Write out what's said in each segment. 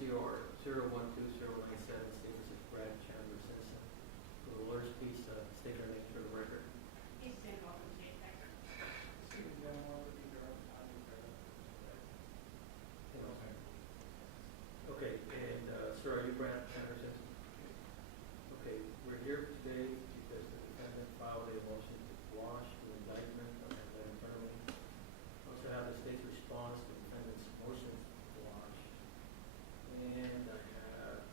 COR 012-097, status of Brad Chandler Simpson. Will the lawyers please state their names for the record? He's Suzanne Simpson. Okay, and sir, are you Brad Chandler Simpson? Okay, we're here today because the defendant filed a motion to quash the indictment of that in front of me. Also have the state's response to the defendant's motion to quash. And I have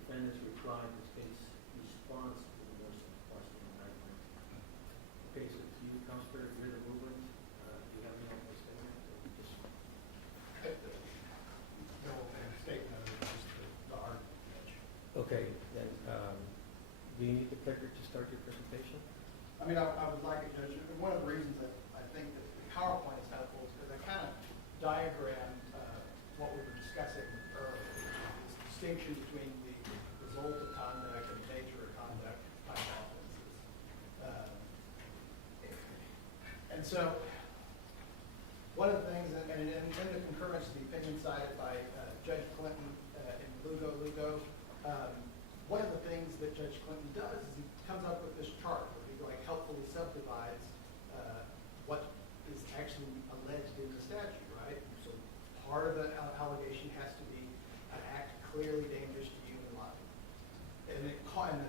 defendant's reply to the state's response to the motion to quash the indictment. Okay, so to you, Counselor, you're the movement. Do you have any other statement? Or just No statement, just the argument. okay, then do you need the clicker to start your presentation? I mean, I would like it, Judge. And one of the reasons that I think that the PowerPoint is helpful is because I kind of diagrammed what we were discussing earlier, this distinction between the result of conduct and the nature of conduct type offenses. And so, one of the things, and in the concurrence of the opinion cited by Judge Clinton in Lugo, one of the things that Judge Clinton does is he comes up with this chart where he like helpfully subdivides what is actually alleged in the statute, right? So part of the allegation has to be an act clearly dangerous to human life. And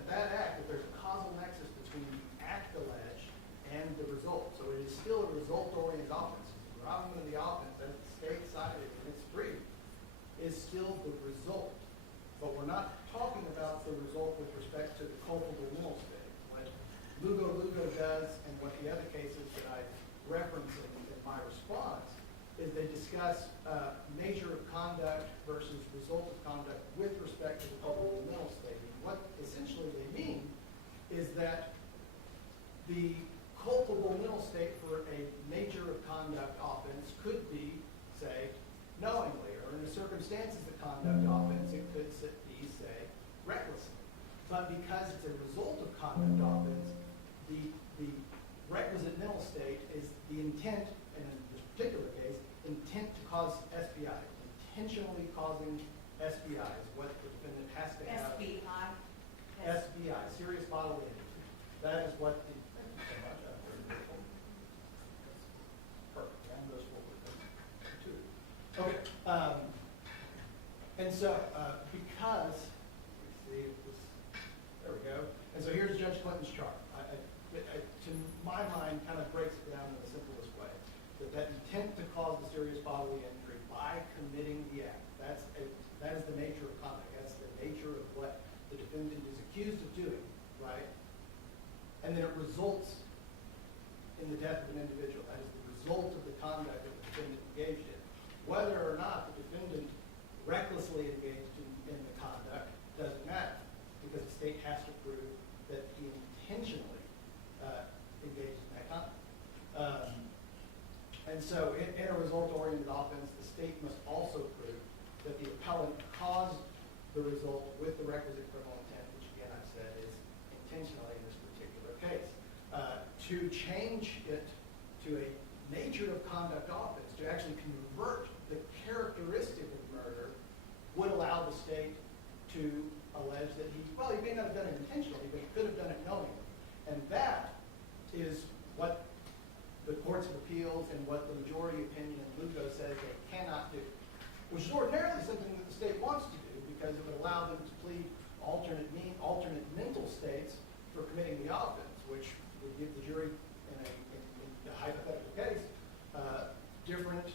that act, if there's a causal nexus between the act alleged and the result, so it is still a result-oriented offense. The problem with the offense, as the state cited in its brief, is still the result. But we're not talking about the result with respect to the culpable mental state. What Lugo does, and what the other cases that I reference in my response, is they discuss nature of conduct versus result of conduct with respect to the culpable mental state. And what essentially they mean is that the culpable mental state for a nature of conduct offense could be, say, knowingly, or in the circumstances of conduct offense, it could be, say, recklessly. But because it's a result of conduct offense, the requisite mental state is the intent, and in this particular case, intent to cause SBI. Intentionally causing SBI is what the defendant has to have. SBI, serious bodily injury. That is what the, thank you so much. Perfect, and goes forward. Okay, and so because, let's see if this, there we go. And so here's Judge Clinton's chart. To my mind, kind of breaks it down in the simplest way. That intent to cause the serious bodily injury by committing the act. That is the nature of conduct. That's the nature of what the defendant is accused of doing, right? And then it results in the death of an individual. That is the result of the conduct that the defendant engaged in. Whether or not the defendant recklessly engaged in the conduct doesn't matter, because the state has to prove that he intentionally engaged in that conduct. And so in a result-oriented offense, the state must also prove that the appellant caused the result with the requisite criminal intent, which again I said is intentionally in this particular case. To change it to a nature of conduct offense, to actually convert the characteristic of murder, would allow the state to allege that he may not have done it intentionally, but he could have done it knowingly. And that is what the courts of appeals and what the majority opinion in Lugo says they cannot do, which is ordinarily something that the state wants to do because it would allow them to plead alternate mental states for committing the offense, which would give the jury in a hypothetical case different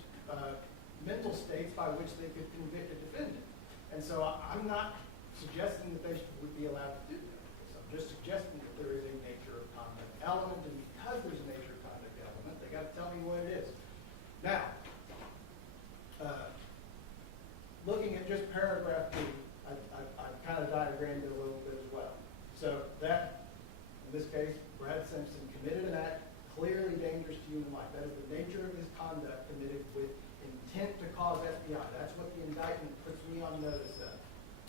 mental states by which they could convict a defendant. And so I'm not suggesting that they would be allowed to do that. I'm just suggesting that there is a nature of conduct element, and because there's a nature of conduct element, they got to tell me what it is. Now, looking at just paragraph B, I've kind of diagrammed it a little bit as well. So that, in this case, Brad Simpson committed an act clearly dangerous to human life. That is the nature of his conduct committed with intent to cause SBI. That's what the indictment puts me on notice of.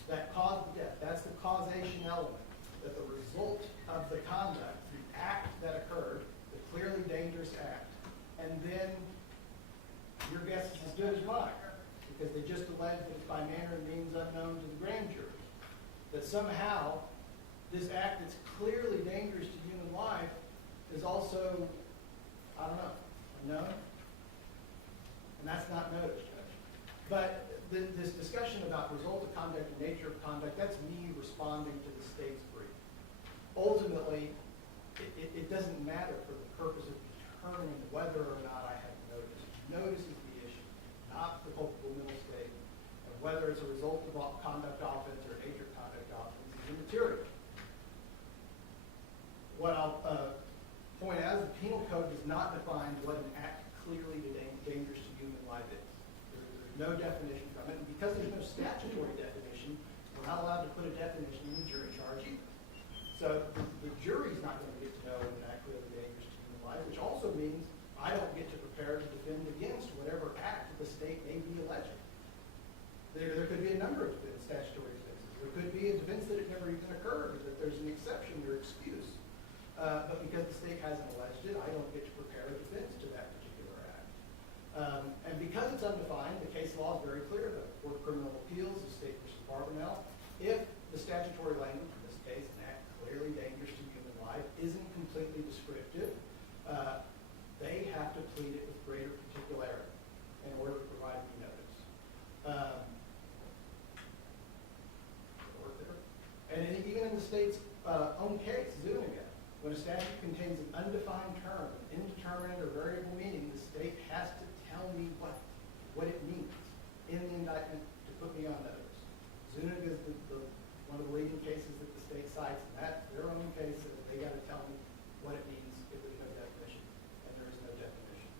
That caused the death. That's the causation element. That the result of the conduct, the act that occurred, the clearly dangerous act, and then your guess is as good as mine. because they just alleged that it's by manner and means unknown to the grand jury. That somehow this act that's clearly dangerous to human life is also, I don't know, unknown. And that's not noticed, Judge. But this discussion about result of conduct and nature of conduct, that's me responding to the state's brief. Ultimately, it doesn't matter for the purpose of determining whether or not I have notice. Notice is the issue, not the culpable mental state. And whether it's a result of conduct offense or nature of conduct offense is immaterial. What I'll point out is the penal code does not define what an act clearly dangerous to human life is. There's no definition from it. And because there's no statutory definition, we're not allowed to put a definition in the jury charge either. So the jury's not going to get to know an act clearly dangerous to human life, which also means I don't get to prepare to defend against whatever act the state may be alleging. There could be a number of statutory defenses. There could be a defense that it never even occurred, that there's an exception or excuse. But because the state hasn't alleged it, I don't get to prepare a defense to that particular act. And because it's undefined, the case law is very clear. The Court of Criminal Appeals, the State v. Barbanel, if the statutory language, in this case, an act clearly dangerous to human life, isn't completely descriptive, they have to plead it with greater particularity in order to provide me notice. And even in the state's own case, Zuniga, when a statute contains an undefined term, indeterminate or variable meaning, the state has to tell me what it means in the indictment to put me on notice. Zuniga is one of the leading cases that the state cites, and that's their own case, that they got to tell me what it means if there's no definition, and there is no definition.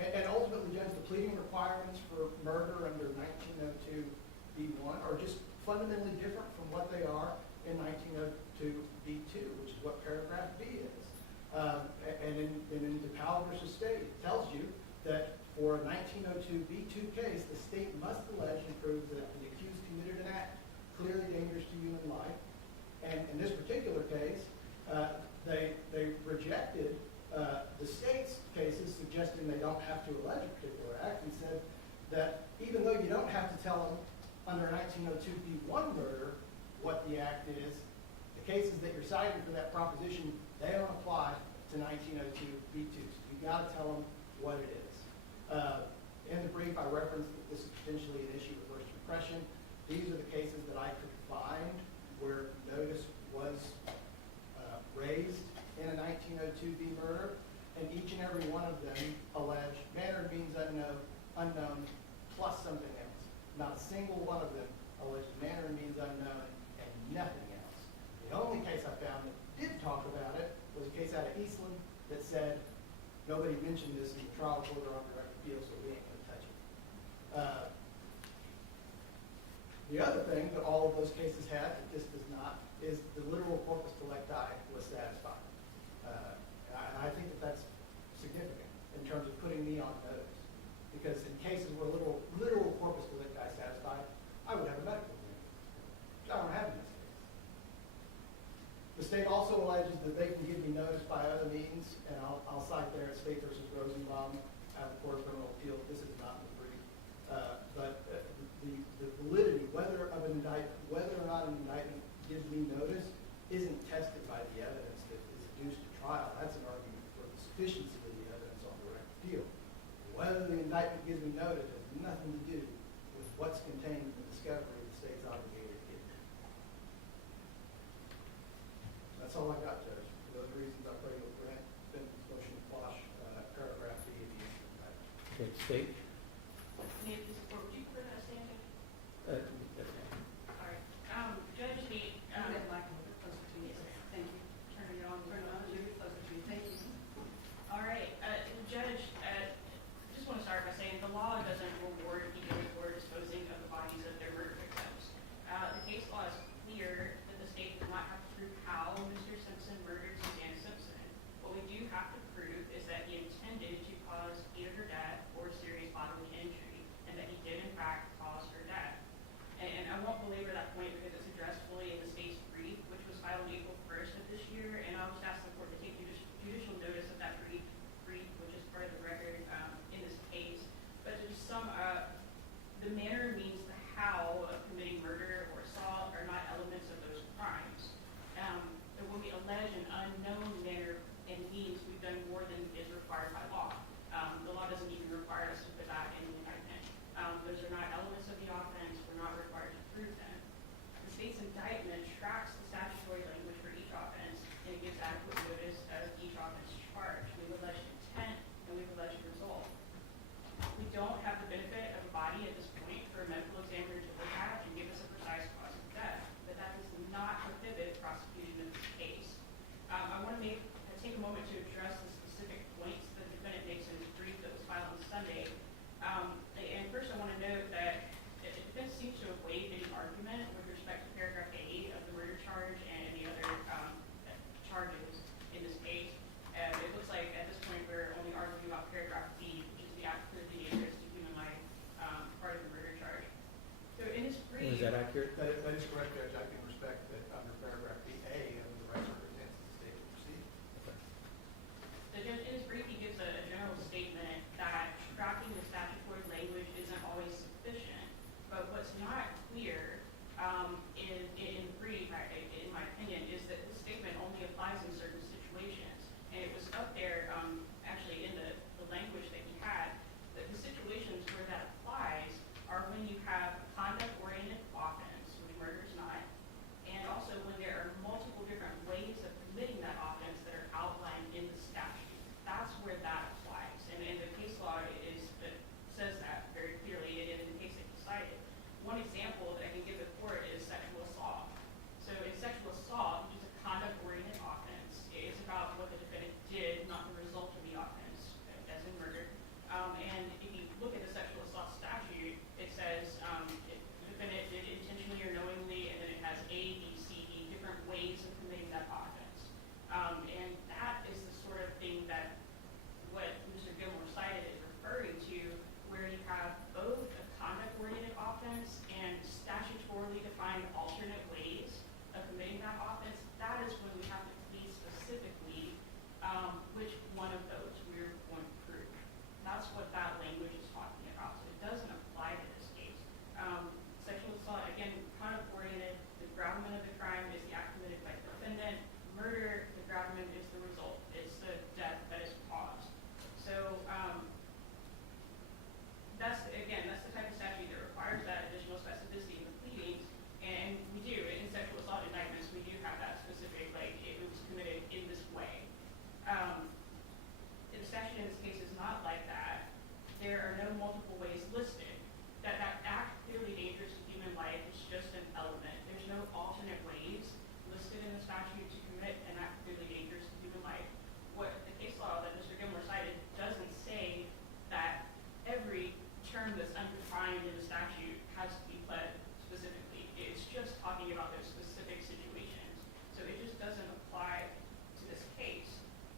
And ultimately, Judge, the pleading requirements for murder under 1902 B1 are just fundamentally different from what they are in 1902 B2, which is what paragraph B is. And in DePauw versus State, it tells you that for a 1902 B2 case, the state must allege and prove that the accused committed an act clearly dangerous to human life. And in this particular case, they rejected the state's cases suggesting they don't have to allege a particular act, and said that even though you don't have to tell them under 1902 B1 murder what the act is, the cases that you're citing for that proposition, they don't apply to 1902 B2. So you've got to tell them what it is. In the brief, I referenced that this is potentially an issue of first impression. These are the cases that I could find where notice was raised in a 1902 B murder, and each and every one of them allege manner means unknown plus something else. Not a single one of them alleged manner means unknown and nothing else. The only case I found that did talk about it was a case out of Eastland that said nobody mentioned this in the trial court or on direct appeal, so we ain't going to touch it. The other thing that all of those cases had that this does not is the literal corpus delicti was satisfied. And I think that that's significant in terms of putting me on notice. Because in cases where literal corpus delicti is satisfied, I would have a medical opinion, which I don't have in this case. The state also alleges that they can give me notice by other means, and I'll cite there at State versus Rosenbaum out of the Court of Criminal Appeals. This is not in the brief. But the validity, whether or not an indictment gives me notice, isn't tested by the evidence that is adduced to trial. That's an argument for the sufficiency of the evidence on direct appeal. Whether the indictment gives me notice has nothing to do with what's contained in the discovery the state's obligated to give. That's all I got, Judge. For those reasons, I pray you'll grant defendant's motion to quash paragraph B of the indictment. Okay, State. May I please report, would you put that standing? All right. Judge, I'd like a little bit closer to me. Thank you. turn it on, Turn it on, a little bit closer to me. Thank you. All right, Judge, just want to start by saying the law doesn't reward people for disposing of the bodies of their murder victims. The case law is clear that the state does not have to prove how Mr. Simpson murdered Suzanne Simpson. What we do have to prove is that he intended to cause either her death or serious bodily injury, and that he did in fact cause her death. And I won't belabor that point because it's addressed fully in the state's brief, which was filed on April 1st of this year, and I'll just ask the court to take judicial notice of that brief, which is part of the record in this case. But to just sum up, The manner means the how of committing murder or assault are not elements of those crimes. And when we allege an unknown manner and means, we've done more than is required by law. The law doesn't even require us to put that in the indictment. Those are not elements of the offense. We're not required to prove them. The state's indictment tracks the statutory language for each offense, and it gives adequate notice of each offense charge. We've alleged intent, and we've alleged result. We don't have the benefit of a body at this point for a medical examiner to look at and give us a precise cause of death, but that does not prohibit prosecuting this case. I want to take a moment to address the specific points that the defendant makes in his brief that was filed on Sunday. And first I want to note that the defense seems to have waived any argument with respect to paragraph 8 of the murder charge and any other charges in this case. It looks like at this point we're only arguing about paragraph B, which is the act of the dangerous to human life part of the murder charge. So in his brief... Is that accurate? That is correct, Judge. I can respect that under paragraph B.A. under the right circumstances, the state will proceed. Okay. So Judge, in his brief, he gives a general statement that tracking the statutory language isn't always sufficient. But what's not clear in the brief, in my opinion, is that the statement only applies in certain situations. And it was up there, actually, in the language that he had, that the situations where that applies are when you have conduct-oriented offense, which murder is not, and also when there are multiple different ways of committing that offense that are outlined in the statute. That's where that applies. And the case law says that very clearly in the case that he cited. One example that I can give the court is sexual assault. So in sexual assault, which is a conduct-oriented offense, it's about what the defendant did, not the result of the offense, as in murder. And if you look at the sexual assault statute, it says the defendant did intentionally or knowingly, and then it has A, B, C, D, different ways of committing that offense. And that is the sort of thing that what Mr. Gilmore cited is referring to, where you have both a conduct-oriented offense and statutorily defined alternate ways of committing that offense. That is when we have to plead specifically which one of those we're going to prove. That's what that language is talking about. So it doesn't apply to this case. Sexual assault, again, conduct-oriented. The gravamen of the crime is the act committed by the defendant. Murder, the gravamen is the result. It's the death that is caused. So that's the type of statute that requires that additional specificity in the pleadings. And we do. In sexual assault indictments, we do have that specific, like, it was committed in this way. The statute in this case is not like that. There are no multiple ways listed. That act clearly dangerous to human life is just an element. There's no alternate ways listed in the statute to commit an act clearly dangerous to human life. What the case law that Mr. Gilmore cited doesn't say that every term that's undefined in the statute has to be pled specifically. It's just talking about those specific situations. So it just doesn't apply to this case.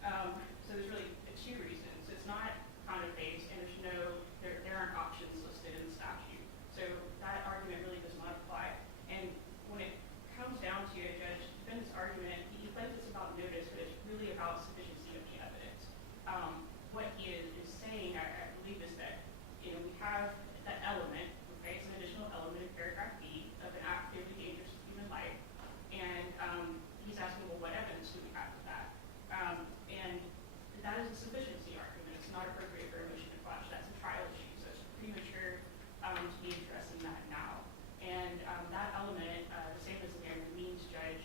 So there's really two reasons. It's not conduct-based, and there aren't options listed in the statute. So that argument really does not apply. And when it comes down to it, Judge, the defendant's argument, he claims it's about notice, but it's really about sufficiency of the evidence. What he is saying, I believe, is that we have that element, okay, it's an additional element in paragraph B of an act clearly dangerous to human life. And he's asking, well, what evidence do we have for that? And that is a sufficiency argument. It's not appropriate for a motion to quash. That's a trial issue, so it's premature to be addressing that now. And that element, the same as the means, Judge,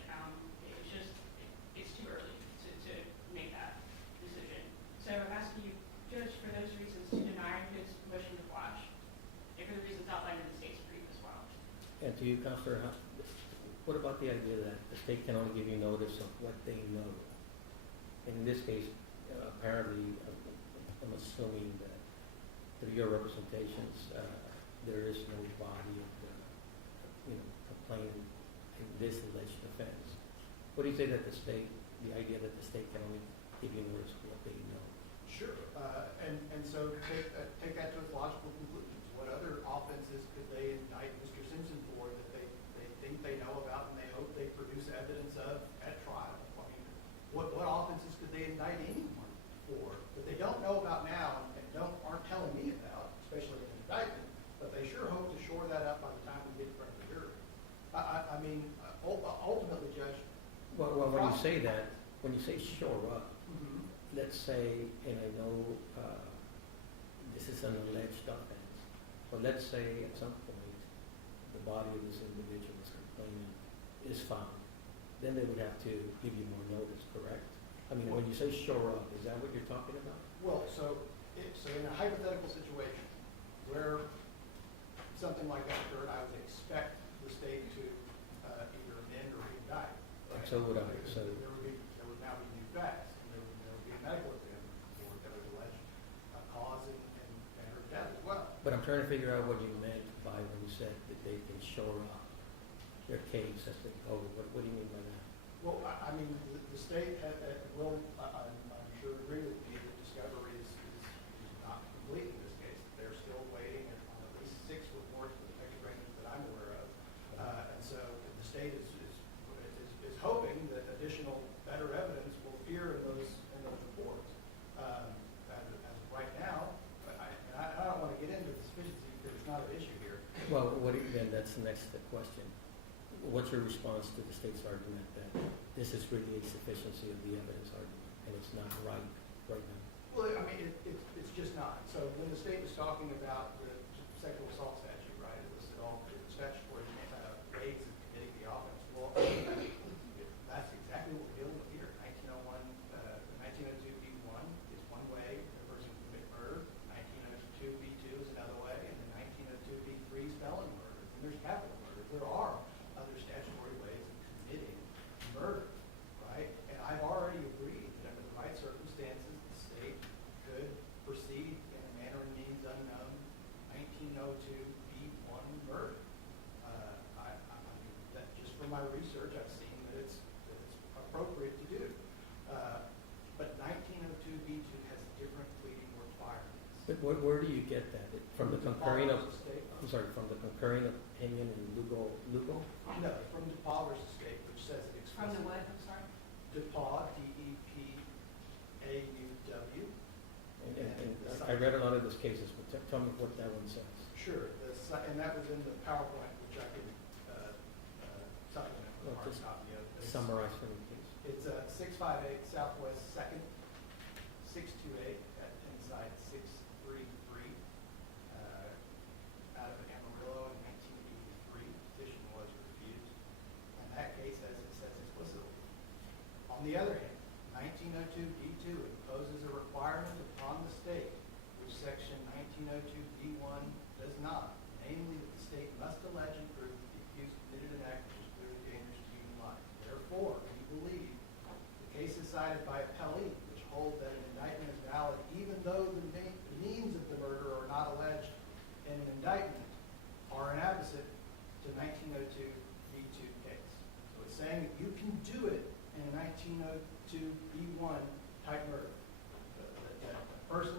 it's too early to make that decision. So I'm asking you, Judge, for those reasons, to deny his motion to quash, and for the reasons outlined in the state's brief as well. And to you, Counselor, what about the idea that the state can only give you notice of what they know? And in this case, apparently, I'm assuming that through your representations, there is no body of the complainant in this alleged offense. What do you say that the idea that the state can only give you notice of what they know? Sure. And so take that to its logical conclusions. What other offenses could they indict Mr. Simpson for that they think they know about and they hope they produce evidence of at trial? I mean, what offenses could they indict anyone for that they don't know about now and aren't telling me about, especially in an indictment, but they sure hope to Well, when you say that, when you say shore up, Mhm. let's say, and I know this is an alleged offense, but let's say at some point the body of this individual is complaining is found, then they would have to give you more notice, correct? I mean, when you say shore up, is that what you're talking about? Well, so in a hypothetical situation where something like that occurred, I would expect the state to either amend or indict. And so would I, so. There would now be new facts, and there would be a medical exam report that would allege a cause and her death as well. But I'm trying to figure out what you meant by when you said that they can shore up their case as they go. What do you mean by that? Well, I mean, the state will, I'm sure agree with me that discovery is not complete in this case. They're still waiting on at least 6 reports of extraordinary that I'm aware of. And so the state is hoping that additional better evidence will appear in those reports. As of right now, I don't want to get into the sufficiency because it's not an issue here. Well, then that's the next question. What's your response to the state's argument that this is really a sufficiency of the evidence argument and it's not right now? Well, I mean, it's just not. So when the state was talking about the sexual assault statute, right, it listed all the statutory ways of committing the offense. Well, that's exactly what we're dealing with here. 1902b1 is one way a person can commit murder. 1902b2 is another way, and then 1902b3 is felony murder. And there's capital murder. There are other statutory ways of committing murder, right? And I've already agreed that under the right circumstances, the state could proceed in a manner and means unknown 1902b1 murder. I mean, that just from my research, I've seen that it's appropriate to do. But 1902b2 has different pleading requirements. But where do you get that? From the concurring of, State. I'm sorry, from the concurring opinion in Lugo? No, from DePaul versus State, which says it From the explicitly. what, I'm sorry? DePaul, D-E-P-A-U-W. And I read a lot of those cases, but tell me what that one says. Sure, and that was in the PowerPoint, which I can supplement with a Well, hard just copy of. Summarize for me, please. It's 658 Southwest 2nd, 628 at Inside 633, out of Amarillo in 1983. Petition was refused. And that case, as it says explicitly. On the other hand, 1902b2 imposes a requirement upon the state, which section 1902b1 does not, namely that the state must allege and prove that the accused committed an act which is clearly dangerous to human life. Therefore, we believe the cases cited by appellee, which hold that an indictment is valid even though the means of the murder are not alleged in an indictment, are an opposite to 1902b2 case. So it's saying that you can do it in a 1902b1 type murder. That a person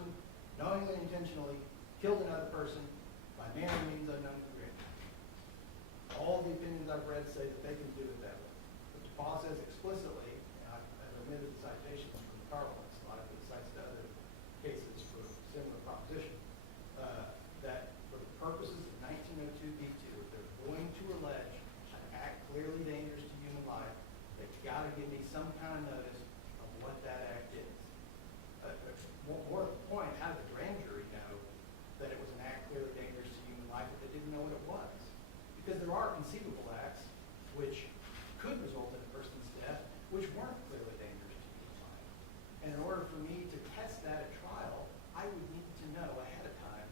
knowingly and intentionally killed another person by manner and means unknown to the grand jury. All the opinions I've read say that they can do it that way. But DePaul says explicitly, and I've omitted the citations from the PowerPoint slide, but it cites to other cases for similar proposition, that for the purposes of 1902b2, if they're going to allege an act clearly dangerous to human life, they've got to give me some kind of notice of what that act is. More to the point, how did the grand jury know that it was an act clearly dangerous to human life if they didn't know what it was? Because there are conceivable acts which could result in a person's death, which weren't clearly dangerous to human life. And in order for me to test that at trial, I would need to know ahead of time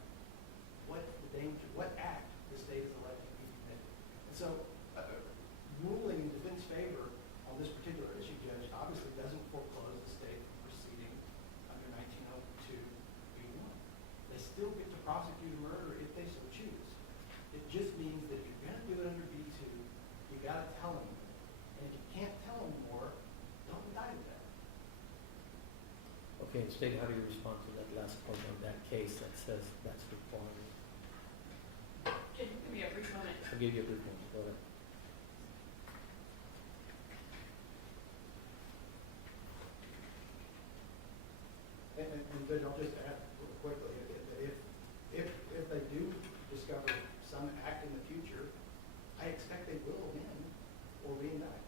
what act the state is alleged to be committed. And so, ruling in defense favor on this particular issue, Judge, obviously doesn't foreclose the state from proceeding under 1902b1. They still get to prosecute a murder if they so choose. It just means that if you're going to do it under B2, you got to tell them more. And if you can't tell them more, don't indict them. Okay, and State, how do you respond to that last point on that case that says that's required? Just give me a brief moment. I'll give you a brief one. Go ahead. And Judge, I'll just add real quickly, if they do discover some act in the future, I expect they will amend or reindict.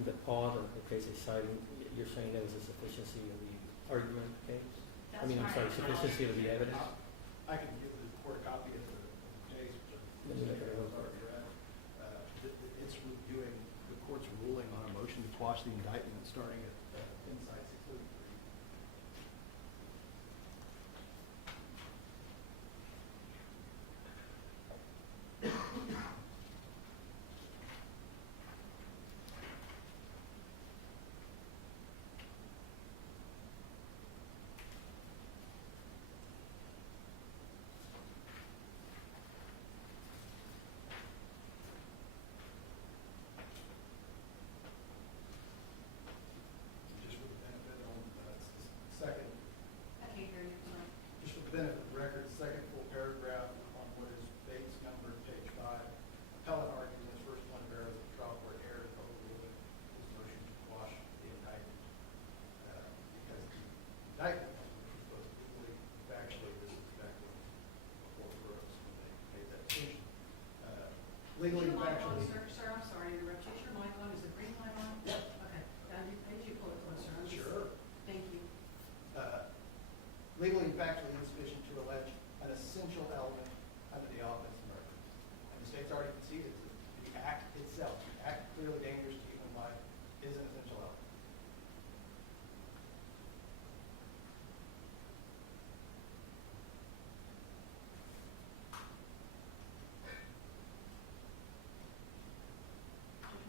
in the part of the case they cited, you're saying there was a sufficiency of the argument case? I mean, I'm sorry, sufficiency of the evidence? I can give the court a copy of the case, which Let me look at it real quick. it's reviewing the court's ruling on a motion to quash the indictment starting at inside 633. Just for the benefit on, it's the second, I can't hear you, sorry. just for the benefit of the record, second full paragraph on what is Bates number, page 5. Appellant argues in his first one there that the trial court erred in overruling his motion to quash the indictment. Because the indictment, which was both legally and factually, this is back when before Brooks, when they made that decision. Legally Is and your mic on, factually. sir, I'm sorry to interrupt you. Is your mic on? Is the green light on? Yep. Okay. Now, could you pull it closer? I'm just- Sure. Thank you. Legally and factually insufficient to allege an essential element under the offense of murder. And the state's already conceded that the act itself, the act clearly dangerous to human life, is an essential element.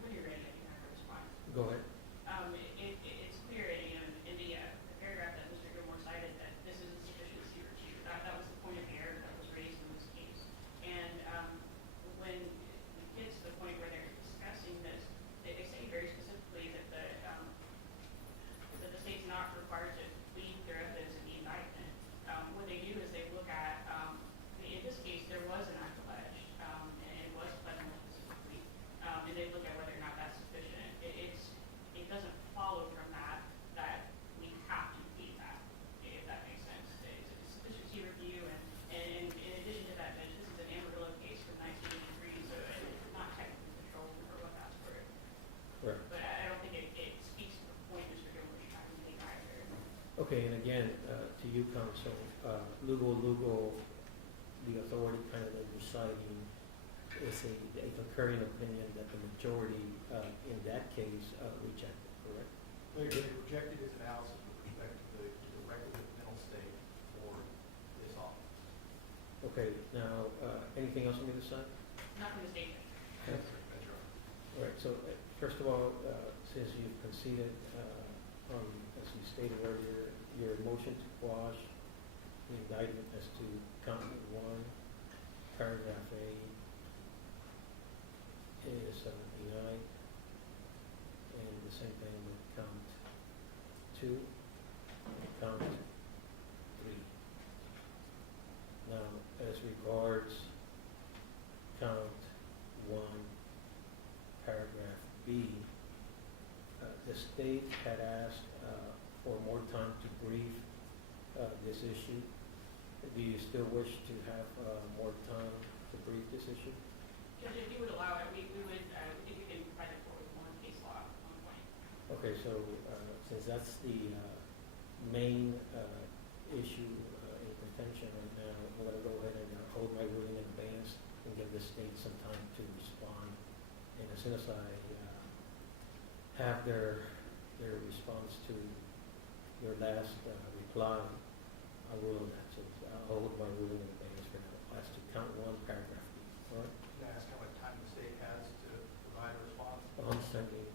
When you're ready, I can respond. Go ahead. It's clear, in the paragraph that Mr. Gilmore cited, that this is a sufficiency review. That was the point of error that was raised in this case. And when it gets to the point where they're discussing this, they say very specifically that the state's not required to plead their evidence in the indictment. What they do is they look at, in this case, there was an act alleged, and it was pledged more specifically, and they look at whether or not that's sufficient. It doesn't follow from that we have to plead that, if that makes sense. It's a sufficiency review, and in addition to that, this is an Amarillo case from 1983, so it's not technically controlled or what that's for. Right. But I don't think it speaks to the point Mr. Gilmore is trying to make either. Okay, and again, to you, counsel, Lugo, the authority kind of reciting is a concurring opinion that the majority in that case rejected, correct? They rejected his analysis with respect to the requisite mental state for this office. Okay, now, anything else on the other side? Not from the statement. That's right. All right, so first of all, since you've conceded, as you stated earlier, your motion to quash the indictment as to count 1, paragraph A, is denied, and the same thing with count 2 and count 3. Now, as regards count 1, paragraph B, the state had asked for more time to brief this issue. Do you still wish to have more time to brief this issue? Judge, if you would allow it, we would, if you can provide it forward with more case law on point. Okay, so since that's the main issue in contention right now, I'm going to go ahead and hold my ruling in abeyance and give the state some time to respond. And as soon as I have their response to your last reply, I will that. So I'll hold my ruling in abeyance for now as to count 1, paragraph B. All right? Can I ask how much time the state has to provide a response? I'm sending.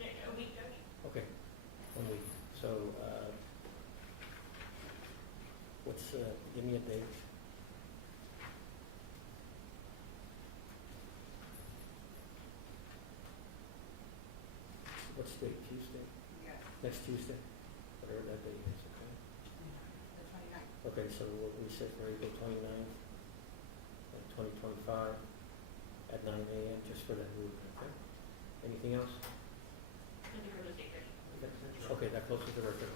Yeah, a week, Judge. Okay, 1 week. So, give me a date. What's the date, Tuesday? Yeah. Next Tuesday, whatever that date is, okay? The 29th. Okay, so we set for April 29th, 2025, at 9 a.m., just for that ruling, okay? Anything else? Nothing from the state, Judge. Okay, that closes the record.